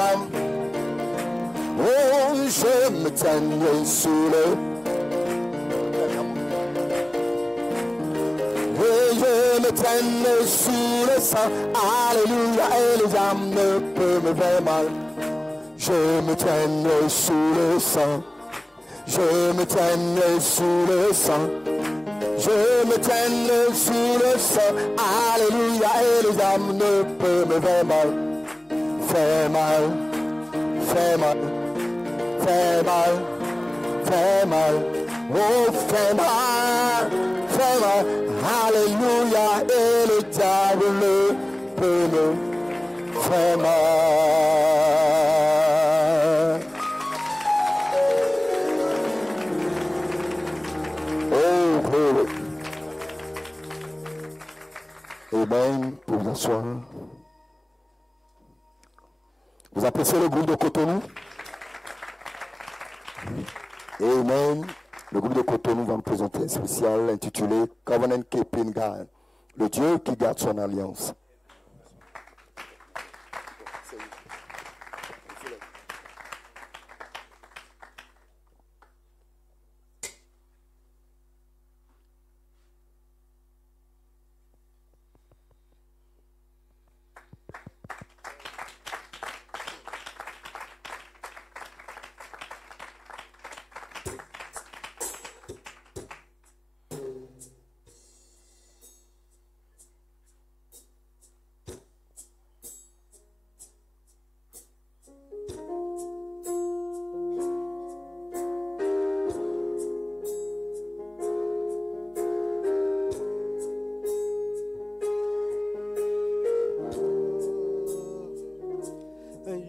âmes. Oh, je me tiendrai sous le... Et je me tiendrai sous le sang. Alléluia, et les âmes ne peuvent me faire mal. Je me tiendrai sous le sang. Je me tiendrai sous le sang. Je me tiendrai sous le sang. Alléluia, et les âmes ne peuvent me faire mal. Fait mal, fait mal, fait mal, fait mal. Oh, fait mal, fait mal. Alléluia, et le diable peut me faire mal. Oh, glory. Amen. Pour vous asseoir. Vous appréciez le groupe de Cotonou? Amen. Le groupe de Cotonou va me présenter un spécial intitulé Covenant Keeping God, le Dieu qui garde son alliance.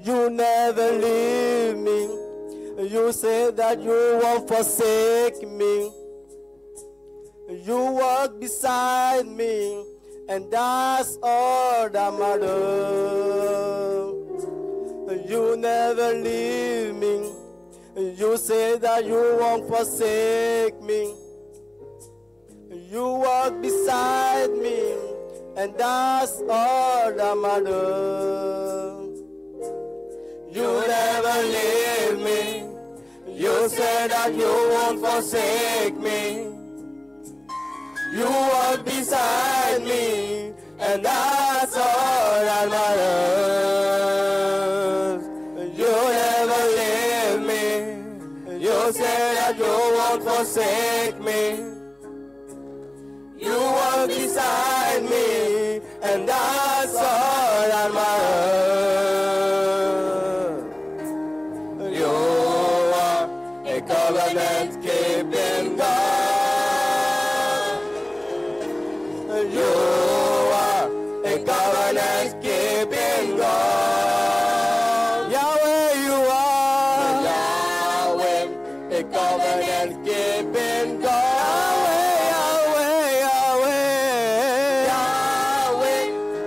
You never leave me. You say that you won't forsake me. You walk beside me, and that's all that matters. You never leave me. You say that you won't forsake me. You walk beside me, and that's all that matters. You never leave me. You say that you won't forsake me. You walk beside me, and that's all that matters. You never leave me. You say that you won't forsake me. You walk beside me, and that's all that matters. Covenant keeping God. You are a covenant keeping God. Yahweh, you are. Yahweh, a covenant keeping God. Yahweh, Yahweh, Yahweh,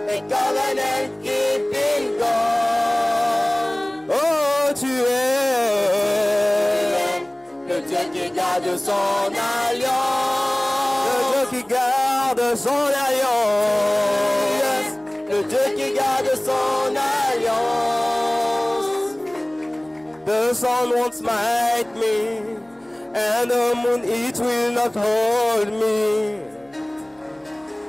a covenant keeping God. Oh, tu es qui garde son alliance, le Dieu qui garde son alliance, le Dieu qui garde son alliance. The sun won't smite me, and the moon it will not hold me.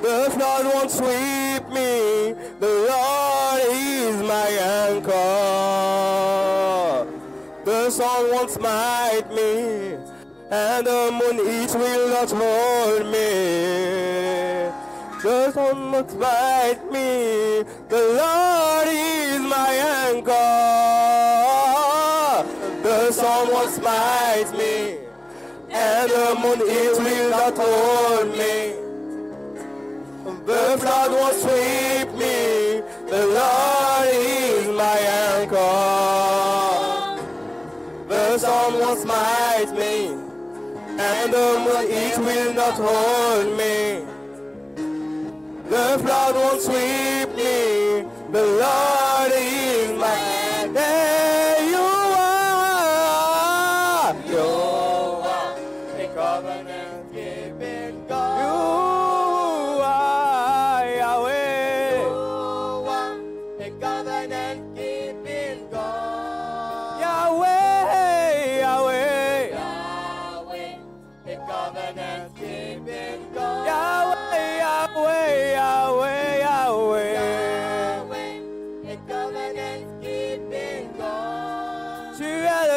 The flood won't sweep me, the Lord is my anchor. The sun won't smite me, and the moon it will not hold me. The sun won't smite me, the Lord is my anchor. The sun won't smite me, and the moon it will not hold me. The flood won't sweep me, the Lord is my anchor. The sun won't smite me, and the moon it will not hold me. The flood won't sweep me, the Lord is my anchor. You are a covenant keeping God. You are Yahweh. You are a covenant keeping God.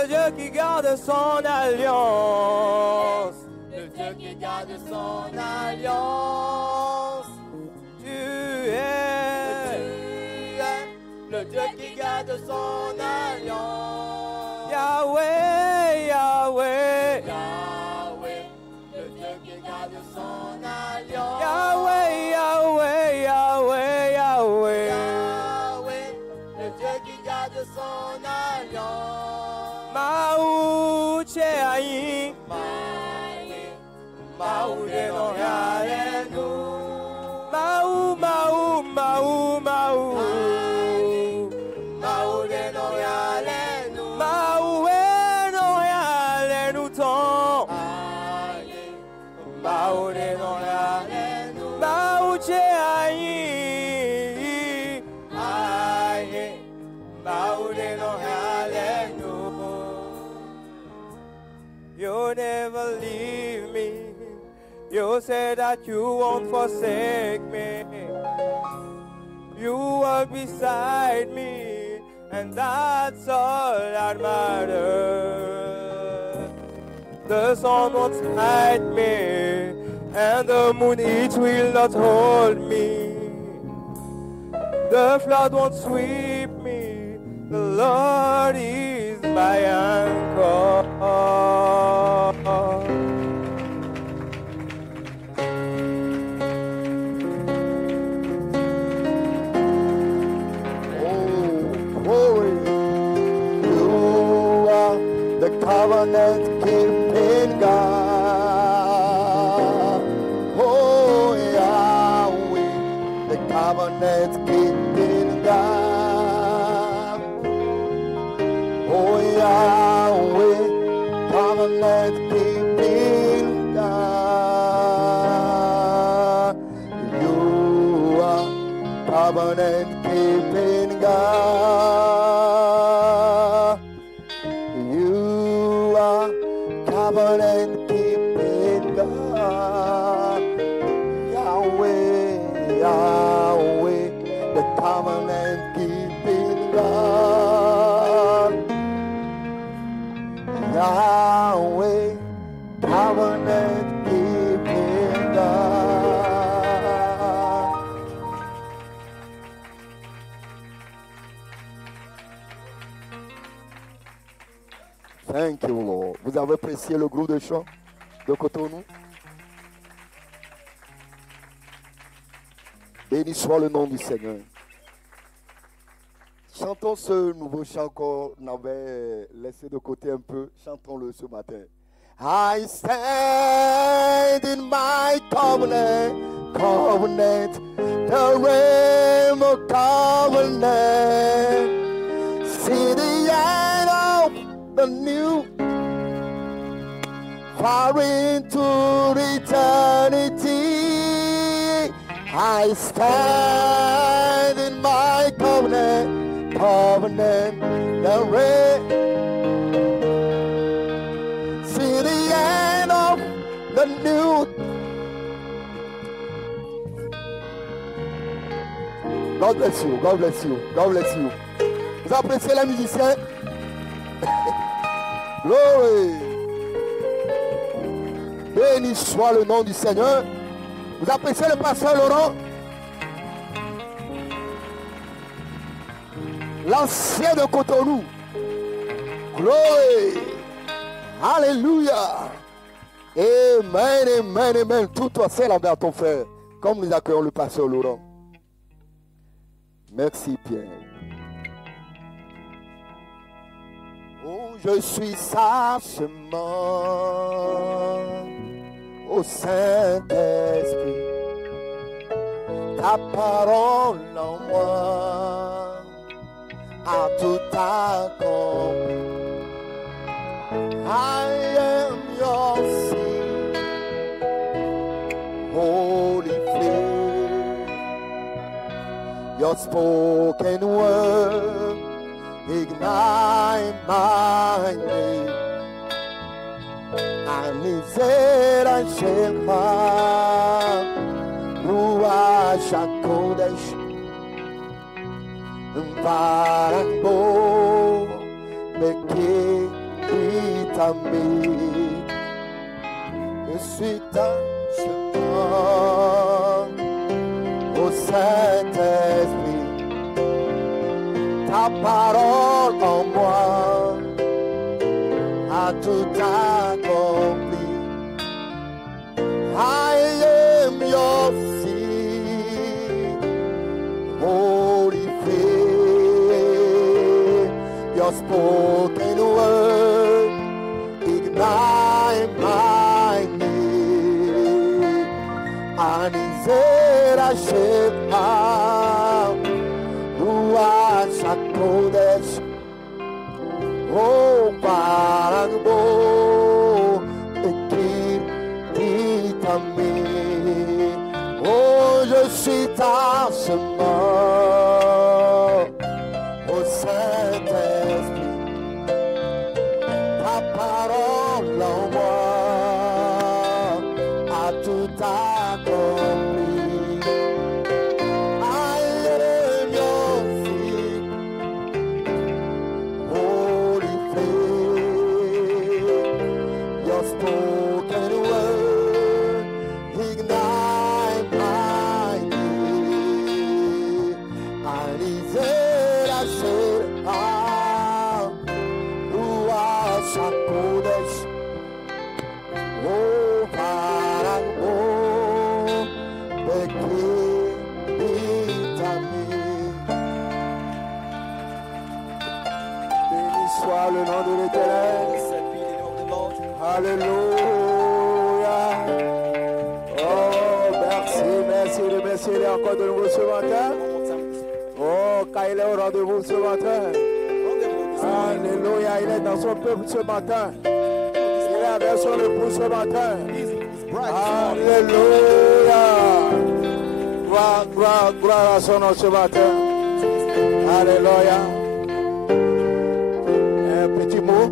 le Dieu qui garde son alliance. Le Dieu qui garde son alliance. Tu es le Dieu qui garde son alliance. Yahweh, Yahweh. Yahweh, le Dieu qui garde son alliance. Yahweh, Yahweh, Yahweh, Yahweh. Yahweh, le Dieu qui garde son alliance. Maou Cheaï. Maou de Noyalenu. Maou, Maou, Maou, Maou. Maou de Noyalenu. Maou e Noyalenu ton. Maou de Noyalenu. Maou Cheaï. Maou de Noyalenu. You never leave me. You say that you won't forsake me. You walk beside me, and that's all that matters. The sun won't smite me, and the moon it will not hold me. The flood won't sweep me. The Lord is my anchor. Covenant keeping God. Oh Yahweh, the covenant keeping God. Oh Yahweh, covenant keeping God. You are covenant keeping God. Covenant keeping God. Yahweh, Yahweh, the covenant keeping God. Yahweh, covenant keeping God. Thank you, Lord. Vous avez apprécié le groupe de chant de Cotonou? Béni soit le nom du Seigneur. Chantons ce nouveau chant qu'on avait laissé de côté un peu. Chantons-le ce matin. I stand in my covenant, the realm of covenant. See the end of the new, far into eternity. I stand in my covenant, the red. See the end of the new. God bless you, God bless you, God bless you. Vous appréciez les musiciens? Glory. Béni soit le nom du Seigneur. Vous appréciez le pasteur Laurent? L'ancien de Cotonou. Glory. Alléluia. Amen, amen, amen. Tout toi seul envers ton frère. Comme nous accueillons le pasteur Laurent. Merci Pierre. Oh, je suis sa semence au Saint-Esprit. Ta parole en moi a tout accompli. I am your seed, holy faith. Your spoken word ignite my name. Anizera Shema Ruach HaKodesh Varanbo Beke ami. Je suis ta chemin au Saint-Esprit. Ta parole en moi a tout accompli. I am your seed, holy faith, your spoken word, ignite my need. Anizera Shema, Ruach HaKodesh, oh Paragbo, oh, je suis ta semence au Saint-Esprit. Ta parole en moi a tout accompli. I am your seed, holy faith, your spoken word. Ignite my need. I need a share. Ruach HaKodesh. Oh, Paragbo. Béni soit le nom de l'Éternel. Alléluia. Merci encore de nouveau ce matin. Oh, quand il est au rendez-vous ce matin. Alléluia, il est dans son peuple ce matin. Il est avec son époux ce matin. Alléluia. Gloire à son nom ce matin. Alléluia. Un petit mot.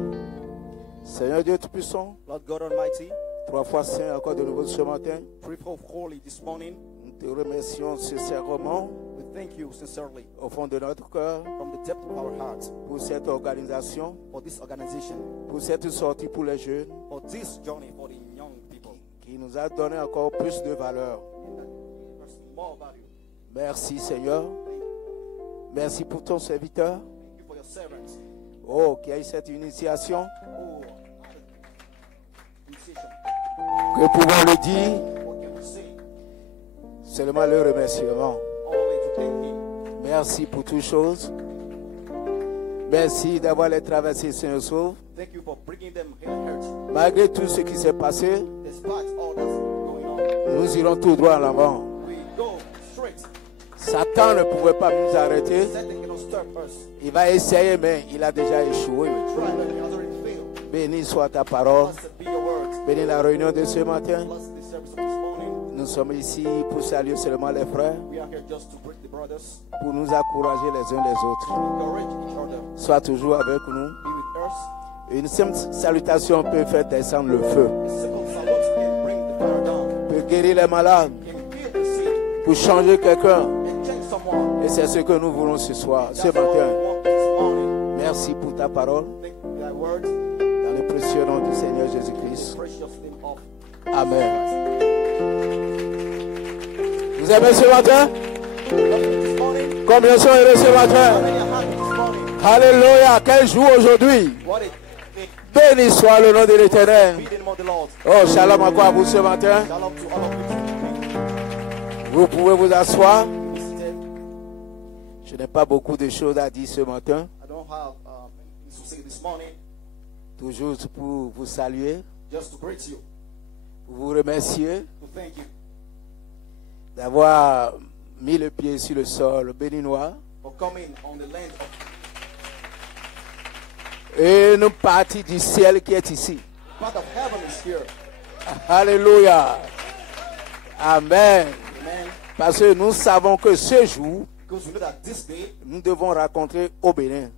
Seigneur Dieu Tout-Puissant. Lord God Almighty. 3 fois saint encore de nouveau ce matin. 3 holy this morning. Nous te remercions sincèrement. We thank you sincerely Au fond de notre cœur. from the depth of our heart Pour cette organisation. for this organization, Pour cette sortie pour les jeunes. for this journey for the young people. Qui nous a donné encore plus de valeur. There's more value. Merci Seigneur. Merci pour ton serviteur. Thank you for your servants. Oh, qui a eu cette initiation. Oh, initiation. Que pouvons le dire. What can we say? Seulement le remerciement. Only to thank him. Merci pour toutes choses. Merci d'avoir les traversées Seigneur Sauve. Thank you for bringing them here on earth. Malgré tout ce qui s'est passé, Despite all that's going on, nous irons tout droit en avant. we go straight. Satan ne pouvait pas nous arrêter. Satan cannot stop us. Il va essayer, mais il a déjà échoué. Try, but he has already failed. Béni soit ta parole. Blessed be your word. Béni la réunion de ce matin. Bless the service of this morning. Nous sommes ici pour saluer seulement les frères, We are here just to greet the brothers, pour nous encourager les uns les autres. encourage each other, Sois toujours avec nous. be with us. Une simple salutation peut faire descendre le feu, A simple salute can bring the fire down, peut guérir les malades, can heal the sick, pour changer quelqu'un. and change someone. Et c'est ce que nous voulons ce soir, ce That's all we matin. want this morning. Merci pour ta parole, Thank you for thy word, dans le précieux nom du Seigneur the Jésus-Christ. precious name of Amen. Vous aimez ce matin? this morning. Combien sont heureux ce matin? How many are happy this morning? Alléluia, quel jour aujourd'hui. What it Béni soit le nom de l'Éternel. be the name of the Lord. Oh, shalom à quoi à vous ce matin? Shalom to all of you. Vous pouvez vous asseoir. Be seated. Je n'ai pas beaucoup de choses à dire ce matin. I don't have things to say this morning, Toujours pour vous saluer, just to greet you, pour vous remercier to thank you d'avoir mis le pied sur le sol béninois for coming on the land of et une partie du ciel qui est ici. part of heaven is here. Alléluia. Amen. Amen. Parce que nous savons que ce jour, Because we know that this day, nous devons rencontrer au Bénin.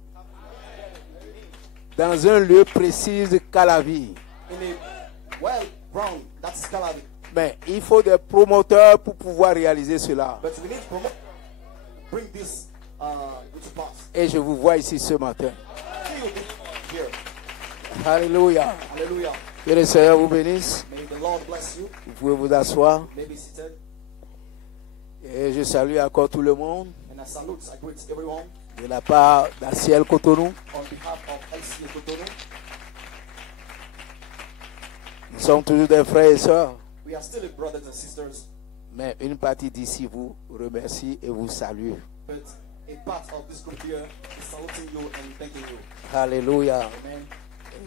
Dans un lieu précis qu'à la vie. in a well ground, that's Calabi. Mais il faut des promoteurs pour pouvoir réaliser cela. But we need to bring this into pass. Et je vous vois ici ce matin. See you here. Alléluia. Hallelujah. Que le Seigneur vous bénisse. May the Lord bless you. Vous pouvez vous asseoir. May be seated. Et je salue encore tout le monde And I salute, I greet everyone de la part d'Aciel Cotonou. on behalf of LCA Cotonou. Nous sommes toujours des frères et sœurs. We are still brothers and sisters, Mais une partie d'ici vous remercie et vous salue. but a part of this group here is saluting you and thanking you. Alléluia. Amen.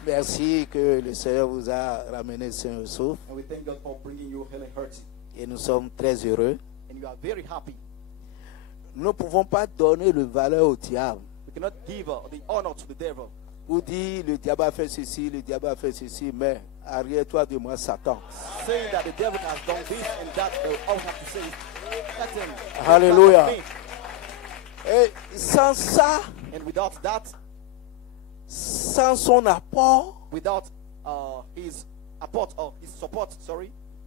Merci que le Seigneur vous a ramené sain et sauf. And we thank God for bringing you Helen Hurty. Et nous sommes très heureux. And you are very happy. Nous ne pouvons pas donner le valeur au diable. We cannot give the honor to the devil. Ou dire le diable a fait ceci, le diable a fait ceci, mais arrière-toi de moi, Satan. Saying that the devil has done this and that, all we have to say is, let him. Hallelujah. Et sans ça, And without that, sans son apport, without his support,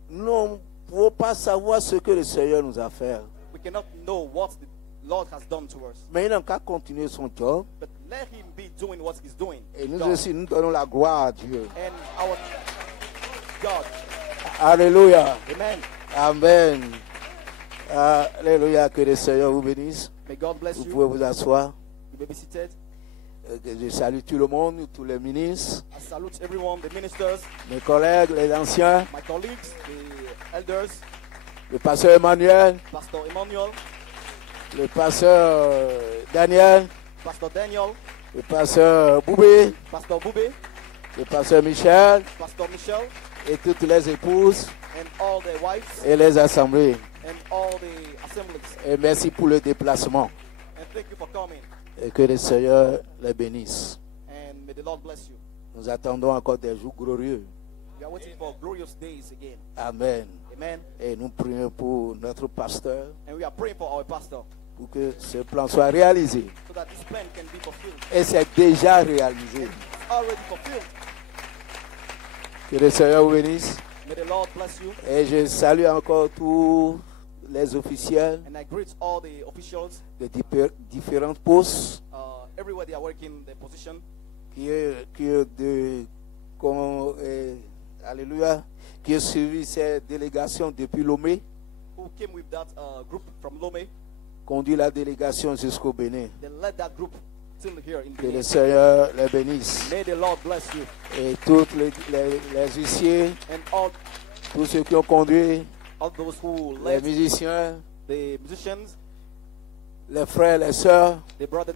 nous ne pouvons pas savoir ce que le Seigneur nous a fait. we cannot know what the Lord has done to us. Mais il n'a qu'à continuer son job. But let him be doing what he's doing. Et nous God. aussi, nous donnons la gloire à Dieu. And our God. Alléluia. Amen. Amen. Alléluia. Que le Seigneur vous bénisse. May God bless Vous you. pouvez vous asseoir. You may be seated. Je salue tout le monde, tous les ministres, I salute everyone, the ministers, mes collègues, les anciens, my colleagues, the elders, le pasteur Emmanuel, Pastor Emmanuel, le pasteur Daniel, Pastor Daniel, le pasteur Boubé, Pastor Bube, le pasteur Michel Pastor Michel, et toutes les épouses and all the wives, et les assemblées. and all the assemblies. Et merci pour le déplacement. And thank you for coming. Et que le Seigneur les bénisse. And may the Lord bless you. Nous attendons encore des jours glorieux. We are waiting for glorious days again. Amen. Amen. Et nous prions pour notre pasteur, And we are praying for our pastor pour que ce plan soit réalisé. so that this plan can be fulfilled. Et c'est déjà réalisé. It's already fulfilled. Que le Seigneur vous bénisse. May the Lord bless you. Et je salue encore tous les officiels And I greet all the officials de différents postes everywhere they are working their position. Alléluia, qui ont suivi ces délégations depuis Lomé, Who came with that group from Lomé. conduit la délégation jusqu'au Bénin. They led that group till here in Que le Benin. Seigneur les bénisse. May the Lord bless you. Et tous les huissiers, And all tous ceux qui ont conduit, those who les led, musiciens, the musicians, les frères, les sœurs, the brothers,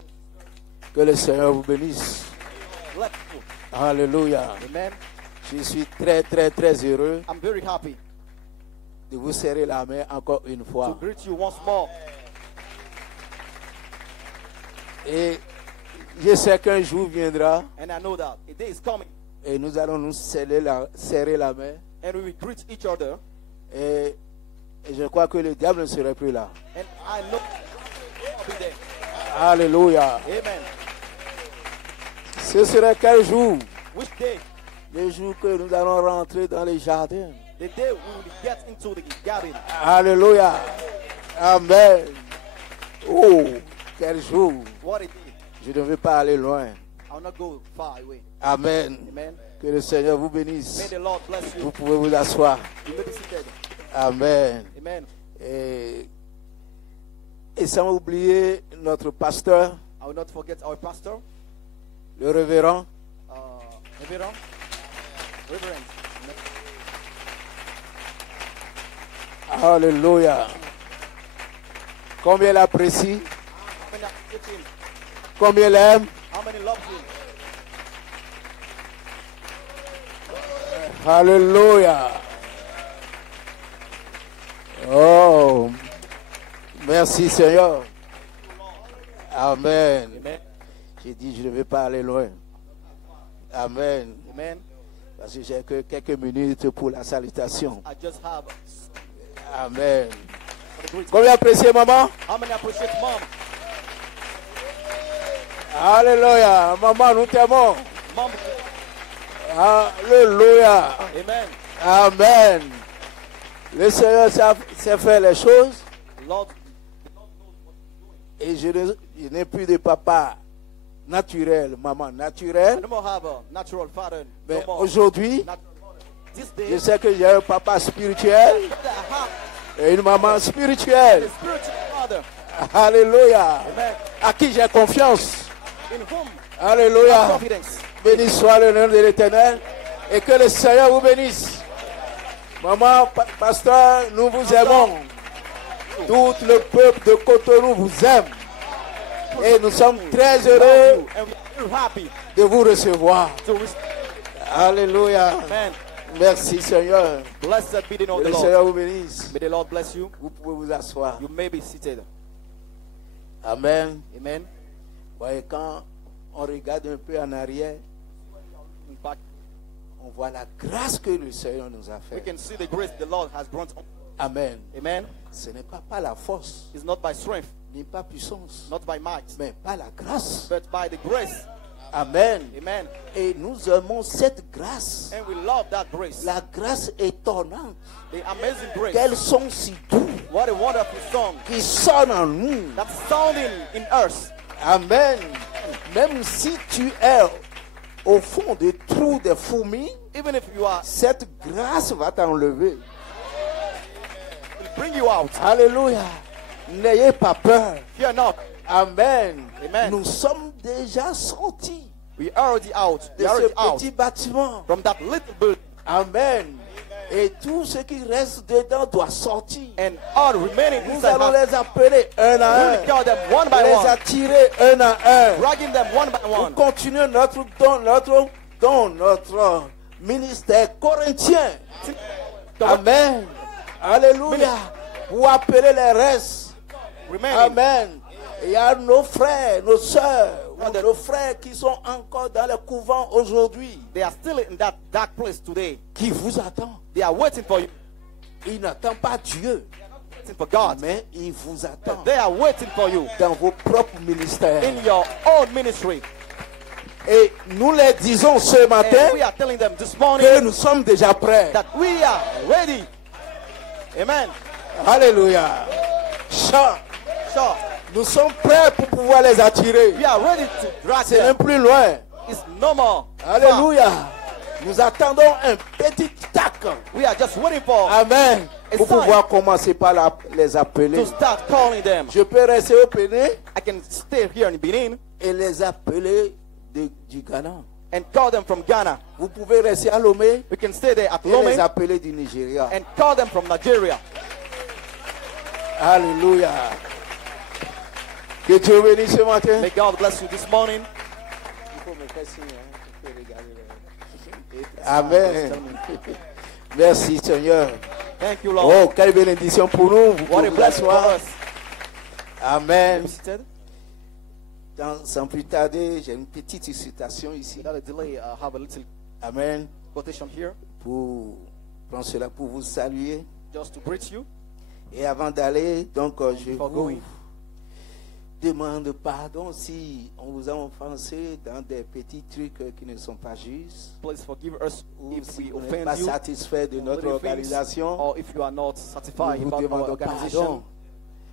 que le Seigneur vous bénisse. led you. Alléluia. Amen. Je suis très, très, très heureux I'm very happy de vous serrer la main encore une to fois. greet you once more. Et je sais qu'un jour viendra And I know that a day is coming et nous allons nous serrer la main. and we will greet each other. Et je crois que le diable ne serait plus là. And I know I'll be there. Alléluia. Amen. Ce serait quel jour? Which day? Le jour que nous allons rentrer dans les jardins. The day we will get into the garden. Alléluia. Amen. Oh, quel jour. What a day. Je ne veux pas aller loin. I will not go far away. Amen. Amen. Que le Seigneur vous May bénisse. the Lord bless Vous you. pouvez vous asseoir. You may be seated. Amen. Amen. Et sans oublier notre pasteur, I will not forget our pastor, le révérend. Reverend. Alléluia. Combien il apprécie, How many appreciate him? combien il aime. How many love him? Alléluia. Oh, merci Seigneur. Amen. Amen. J'ai dit, je ne vais pas aller loin. Amen. Amen. Parce que j'ai que quelques minutes pour la salutation. I just have Amen. for the greeting. Combien apprécié, maman? How many appreciate mom? Alléluia. Maman, nous t'aimons. Mom. Alléluia. Amen. Amen. Le Seigneur sait faire les choses. Lord, Et je n'ai plus de papa naturel, maman naturelle. No more have a natural father. Mais No more. aujourd'hui, This je day, sais que j'ai un papa spirituel I have et une maman spirituelle. a spiritual father. Alléluia. Amen. À qui j'ai confiance. In whom Alléluia. confidence. Béni soit le nom de l'Éternel et que le Seigneur vous bénisse. Maman, pasteur, nous vous aimons. Tout le peuple de Cotonou vous aime. Et nous sommes très heureux And we are happy de vous recevoir. to receive. Alléluia. Amen. Merci Seigneur. Blessed be the name Que of le the Seigneur Lord. vous bénisse. May the Lord bless you. Vous pouvez vous asseoir. You may be seated. Amen. Amen. Voyez, quand on regarde un peu en arrière, In fact, on voit la grâce que le Seigneur nous a we faite. can see the grace the Lord has granted. Amen. Amen. Ce n'est pas par la force, It's not by strength, ni par puissance, not by might, mais par la grâce. but by the grace. Amen. Amen. Et nous aimons cette grâce, And we love that grace. la grâce étonnante, The amazing grace. qu'elle sont si doux, What a wonderful song. qui sonne en nous. That's sounding in earth. Amen. Même si tu es au fond des trous des fourmis, Even if you are, cette grâce va t'enlever. will bring you out. Alléluia. N'ayez pas peur. Fear not. Amen. Amen. Nous sommes déjà sortis We are already out. de We are ce already out petit bâtiment. from that little building. Amen. Et tout ce qui reste dedans doit sortir. And all remaining Nous inside allons have, les appeler un à we un. will call them one by Les one. attirer un à un. Dragging them one by Pour one. continuer notre ministère corinthien. Amen. Alléluia. Pour appeler les restes. Remaining. Amen. Il y a nos frères, nos sœurs, Brother. nos frères qui sont encore dans le couvent aujourd'hui, They are still in that dark place today. qui vous attendent. They are waiting for you. Ils n'attendent pas Dieu, Waiting for God. mais ils vous attendent They are waiting for you dans vos propres ministères. in your own ministry. Et nous les disons ce matin And we are telling them this morning que nous sommes déjà prêts. that we are ready. Amen. Alléluia. Chant. Sure. Nous sommes prêts pour pouvoir les attirer. We are ready to drag C'est même them. plus loin. It's no more. Alléluia. Nous attendons un petit tac. We are just waiting for Amen. Pour sign. pouvoir commencer par les appeler. to start calling them. Je peux rester au Bénin I can stay here in Benin et les appeler du Ghana. and call them from Ghana. Vous pouvez rester à Lomé We can stay there at et les Lome appeler du Nigeria. and call them from Nigeria. Alléluia. Que Dieu bénisse ce matin. May God bless you this morning. Il faut me faire signe, hein. Tu peux regarder le- Amen. Merci Seigneur. Thank you, Lord. Oh, quelle bénédiction pour nous. Vous What pouvez a vous blessing for asseoir. us. Amen. Be seated. Sans plus tarder, j'ai une petite citation ici. Without a delay, I have a little Amen. quotation here Pour prendre cela pour vous saluer. just to greet you. Et avant d'aller, donc je Before vous going. demande pardon si on vous a offensé dans des petits trucs qui ne sont pas justes. Please forgive us Ou if si we vous n'êtes pas offend you, satisfait de on notre little things, organisation. or if you are not Nous satisfied vous about our demandons organization. pardon.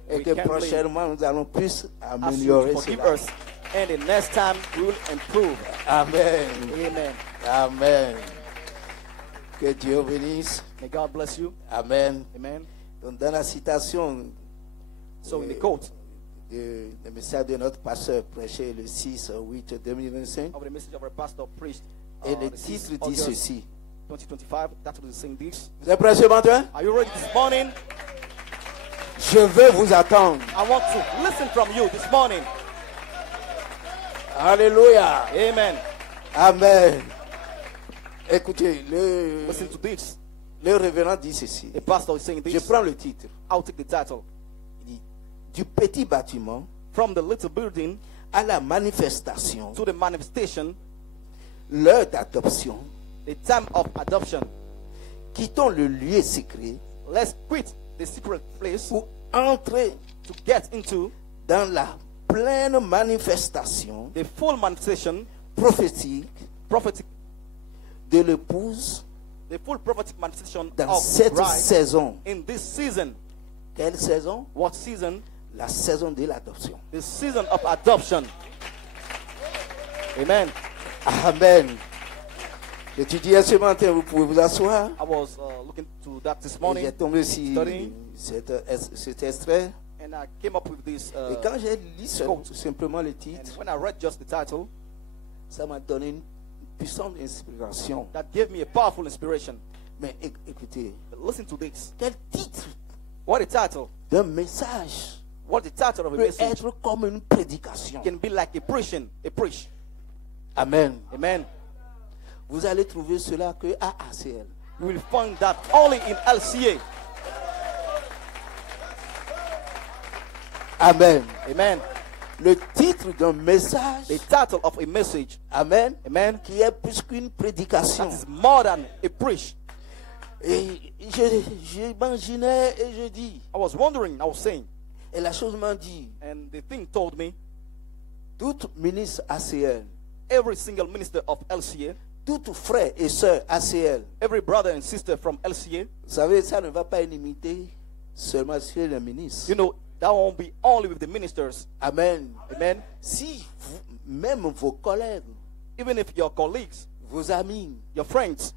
Et We que can prochainement, nous allons plus Ask you to améliorer forgive cela. us, and the next time we will improve. Amen. Amen. Amen. Que Dieu bénisse. May God bless you. Amen. Amen. Donc, dans la citation So in the quote de message de notre pasteur prêché le 6/8/2025, of the message of our pastor preached, et le the 6th titre dit August ceci. 2025, that was saying this. Vous êtes prêts ce matin? Are you ready this morning? Je veux vous attendre. I want to listen from you this morning. Alléluia. Amen. Amen. Écoutez, Listen to this. le révérend dit ceci. The pastor is saying Je this. prends le titre. I'll take the title. Il dit, du petit bâtiment From the little building à la manifestation, to the manifestation, l'heure d'adoption, the time of adoption. quittons le lieu secret Let's quit the secret place pour entrer to get into dans la pleine manifestation the full manifestation, prophétique prophetic, de l'épouse the full prophetic manifestation dans of cette bride saison. in this season. Quelle saison? What season? La saison de l'adoption. The season of adoption. Amen. Amen. J'étudiais ce matin, vous pouvez vous asseoir. I was looking to that this Et morning, j'ai tombé sur studying. cet extrait. and I came up with this. Et quand j'ai lu tout simplement le And titre, when I read just the title, ça m'a donné une puissante inspiration. that gave me a powerful inspiration. Mais écoutez, But listen to this. quel titre What a title. d'un message What the title of a peut message être comme une prédication. can be like a preaching, a preach. Amen. Amen. Vous allez trouver cela que à ACL. You will find that only in LCA. Amen. Amen. Le titre d'un message, The title of a message, amen, amen, qui est plus qu'une prédication. that is more than a preach. Et j'imaginais et je dis, I was wondering, I was saying, et la chose m'a dit, and the thing told me, tout ministre ACL, every single minister of LCA, tout frère et sœur ACL, every brother and sister from LCA, vous savez, ça ne va pas être limité seulement sur les ministres. you know, that won't be only with the ministers. Amen. Amen. Si vous, même vos collègues, Even if your colleagues, vos amis, your friends,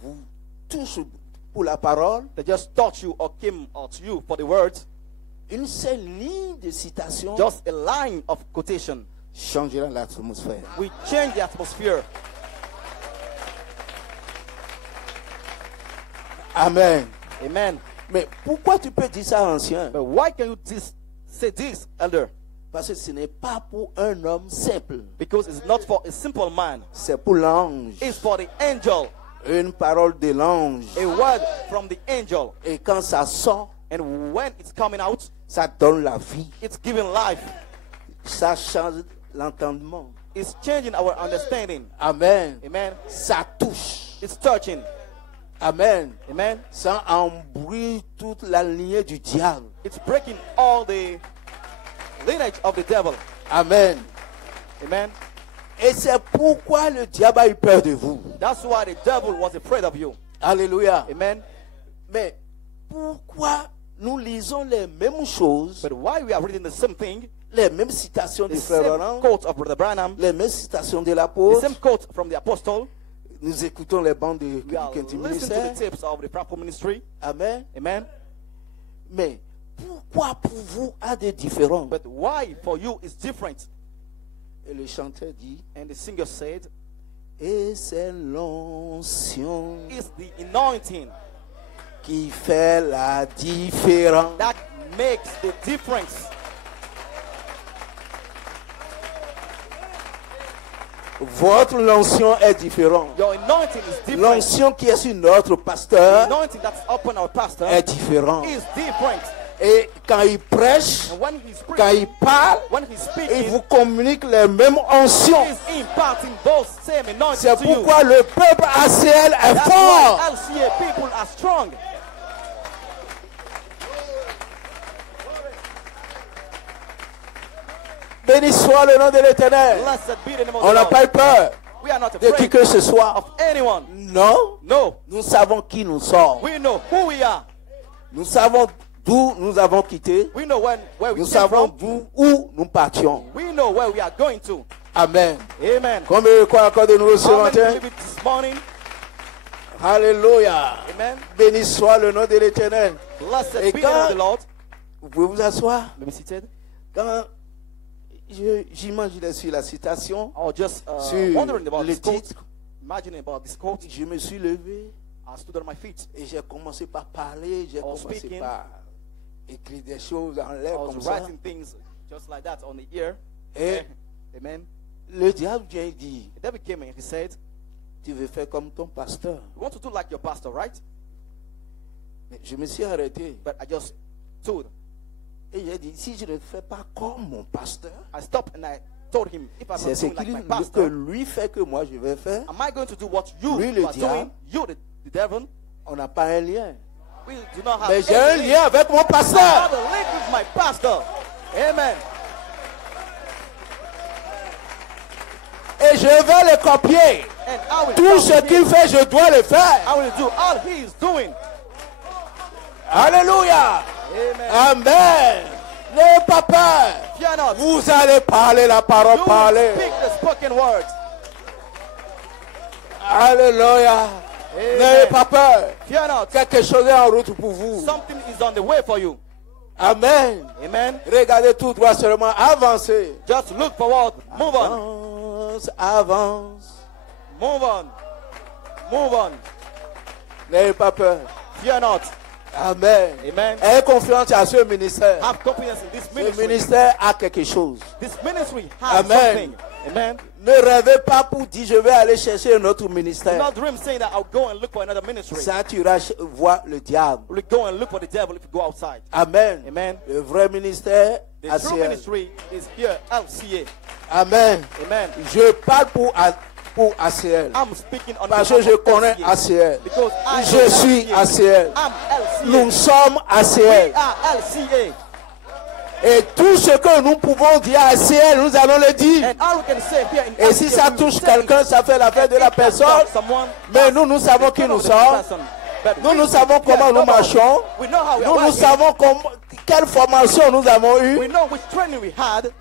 vous touchent pour la parole, they just taught you or came out to you for the words, une seule ligne de citation just a line of quotation, changera l'atmosphère. we change the atmosphere. Amen. Amen. Mais pourquoi tu peux dire ça, ancien? But why can you say this, elder? Parce que ce n'est pas pour un homme simple. Because it's not for a simple man. C'est pour l'ange. It's for the angel. Une parole de l'ange. A word from the angel. Et quand ça sort, And when it's coming out, ça donne la vie. it's giving life. Ça change l'entendement. It's changing our understanding. Amen. Amen. Ça touche. It's touching. Amen. Amen. Ça embrouille toute la lignée du diable. It's breaking all the lineage of the devil. Amen. Amen. Et c'est pourquoi le diable a eu peur de vous. That's why the devil was afraid of you. Alléluia. Amen. Mais pourquoi nous lisons les mêmes choses, But why we are reading the same thing, les mêmes citations the du frère same Branham, quote of Brother Branham, les mêmes citations de the l'apôtre, same quote from the apostle, nous écoutons les bandes de we are Quinty listening to the Ministère. tapes of the proper ministry. Amen. Amen. Mais pourquoi pour vous a des différents? But why for you is different? Et le chanteur dit, And the singer said, et c'est l'onction it's the anointing qui fait la différence. that makes the difference. Votre l'onction est différente. Your anointing is different. L'onction qui est sur notre The pasteur anointing that's upon our pastor est différente. is different. Et quand il prêche, And when he's quand preaching, il parle, when he's il speaking, vous communique les mêmes oncions. he's imparting those same anointings C'est to you. pourquoi le peuple ACL est That's fort. why LCA people are strong. Béni soit le nom de l'Éternel. Blessed be the name of On the n'a Lord. pas eu peur We are not de qui afraid que ce soit. of anyone. Non, No. nous savons qui nous sommes. We know who we are. Nous savons d'où nous avons quitté. We know where we Nous came savons from. où nous partions. We know where we are going to. Amen. Amen. Combien de quoi encore de nouveau ce How many matin? believe it this morning? Alléluia. Amen. Béni soit le nom de l'Éternel. Blessed Et be the name quand- of the Lord. Vous pouvez vous asseoir. Let me seated. Quand j'imaginais sur la citation, I was just sur wondering about le this quote. titre, Imagining about this quote. je me suis levé I stood on my feet. et j'ai commencé par parler, j'ai was commencé speaking. par écrire des choses en I l'air was comme ça. writing things just like that on the ear. Et Amen. le diable vient dire, The devil came in. He said, tu veux faire comme ton pasteur. "You want to do like your pastor, right?" Mais je me suis arrêté But I just stood. et j'ai dit, si je ne fais pas comme mon pasteur, I stopped and I told him, "If I'm c'est not ce doing like my que pastor, lui fait que moi je vais faire. am I going to do what you Lui, le are diable. doing? You, the devil. On n'a pas un lien. We do not have Mais j'ai un any link. lien avec mon I have pasteur. a link with my pastor." Amen. Et je vais le copier. And I will Tout ce copy qu'il him. fait, je dois le faire. I will do all he is doing. Alléluia. Amen. Amen. N'ayez pas peur. Fear not. Vous allez parler la parole, You will parler. speak the spoken word. Alléluia. Amen. N'ayez pas peur. Fear not. Quelque chose est en route pour vous. Something is on the way for you. Amen. Amen. Regardez tout droit seulement. Avancez. Just look forward. Move on. Avance, avance. Move on. Move on. N'ayez pas peur. Fear not. Amen. Amen. Ayez confiance à ce ministère. Have confidence in this Ce ministry. ministère a quelque chose. This ministry has Amen. something. Amen. Ne rêvez pas pour dire je vais aller chercher un autre Do ministère. not dream saying that I'll go and look for another ministry. Ça, tu iras voir le diable. We'll go and look for the devil if you go outside. Amen. Amen. Le vrai ministère, The true ACL. ministry is here, LCA. Amen. Amen. Je parle pour ACL. I'm speaking on Parce behalf que je of connais LCA. ACL. Because I Je am suis LCA. ACL. I'm LCA. Nous sommes We ACL. are LCA. Et tout ce que nous pouvons dire à ACL, nous allons le dire. And all we can say here in Et si LCA, ça we touche say quelqu'un, ça fait l'affaire de la personne. Mais nous, nous savons qui nous sommes. Nous savons comment nous marchons. We know how we are Nous working. savons quelle formation nous avons eue. We know which training we had.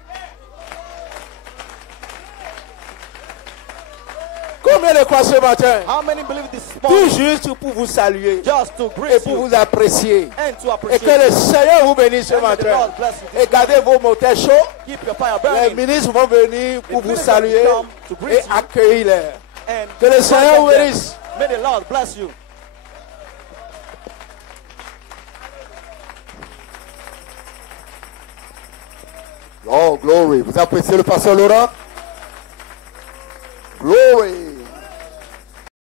Combien de croient ce matin? How many believe this Tout morning? juste pour vous saluer Just to et grace pour you vous apprécier. and to Et appreciate que le you. Seigneur vous bénisse ce And may the matin. Lord bless you this Et gardez vos moteurs chauds. Keep your fire Les burning. ministres vont venir pour The vous ministers saluer will come to greet et you. accueillir. And Que le Seigneur vous welcome them. bénisse. May the Lord bless you. Oh, glory. Vous appréciez le pasteur Laurent? Glory.